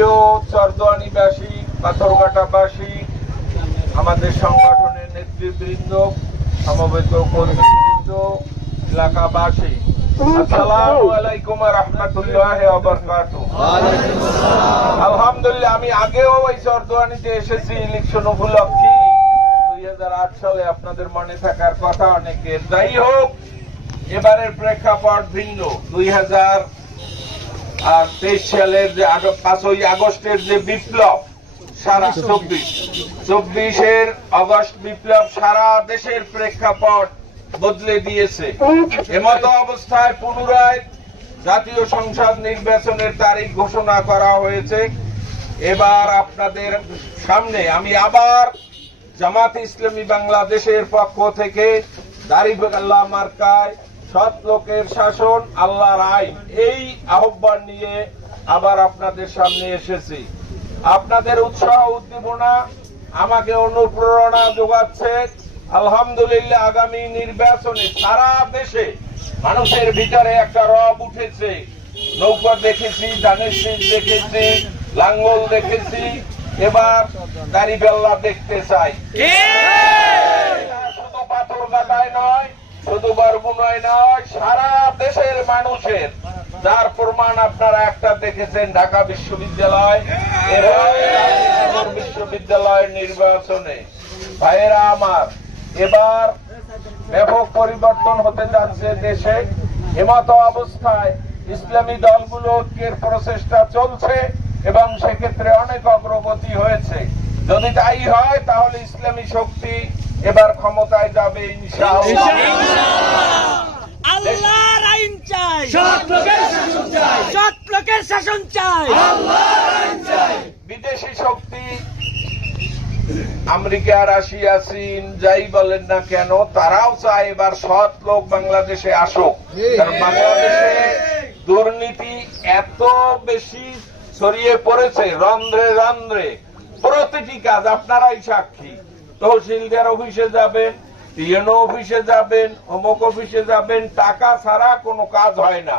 প্রিয় চরদোয়ানিবাসী, পাথরঘাটাবাসী, আমাদের সংগঠনের নেতৃবৃন্দ, সমবেত কর্মীবৃন্দ, এলাকাবাসী, আসসালামু আলাইকুম ওয়া রাহমাতুল্লাহি ওয়া বারাকাতুহু। আলহামদুলিল্লাহ, আমি আগেও এই চরদোয়ানিতে এসেছি ইলেকশন উপলক্ষে 2008 সালে, আপনাদের মনে থাকার কথা অনেকের। যাই হোক, এবারের প্রেক্ষাপট ভিন্ন। 2023 সালের যে 5ই আগস্টের যে বিপ্লব, সারা 24 আগস্ট বিপ্লব সারা দেশের প্রেক্ষাপট বদলে দিয়েছে। এমতো অবস্থায় পুনরায় জাতীয় সংসদ নির্বাচনের তারিখ ঘোষণা করা হয়েছে। এবার আপনাদের সামনে আমি আবার জামাত ইসলামী বাংলাদেশের পক্ষ থেকে দাড়িপাল্লা মার্কায় সৎ লোকের শাসন, আল্লাহর আইন, এই আহ্বান নিয়ে আবার আপনাদের সামনে এসেছি। আপনাদের উৎসাহ উদ্দীপনা আমাকে অনুপ্রেরণা যোগাচ্ছে। আলহামদুলিল্লাহ, আগামী নির্বাচনে সারা দেশে মানুষের ভিতরে একটা রব উঠেছে। নৌকা দেখেছি, ধানের শীষ দেখেছি, লাঙ্গল দেখেছি, এবার দাড়িপাল্লা দেখতে চাই। শুধু পাথরঘাটায় নয়, শুধু বরগুনায় নয়, সারা দেশের মানুষের, যার প্রমাণ আপনারা একটা দেখেছেন ঢাকা বিশ্ববিদ্যালয় এবং বিশ্ববিদ্যালয়ের নির্বাচনে। ভাইয়েরা আমার, এবার ব্যাপক পরিবর্তন হতে যাচ্ছে দেশে। এমতো অবস্থায় ইসলামী দলগুলো ঐক্যের প্রচেষ্টা চলছে এবং সেক্ষেত্রে অনেক অগ্রগতি হয়েছে। যদি তাই হয়, তাহলে ইসলামী শক্তি এবার ক্ষমতায় যাবে ইনশাআল্লাহ। আল্লাহর আইন চাই, সৎ লোকের শাসন চাই, সৎ লোকের শাসন চাই, আল্লাহর আইন চাই। বিদেশি শক্তি আমেরিকা, রাশিয়া, চীন, যাই বলেন না কেন, তারাও চায় এবার সৎ লোক বাংলাদেশে আসুক। কারণ বাংলাদেশে দুর্নীতি এত বেশি ছড়িয়ে পড়েছে, রন্ধ্রে রন্ধ্রে, প্রতিটি কাজ আপনারাই সাক্ষী। তহসিলদার অফিসে যাবেন, পিএনও অফিসে যাবেন, অমুক অফিসে যাবেন, টাকা ছাড়া কোনো কাজ হয় না।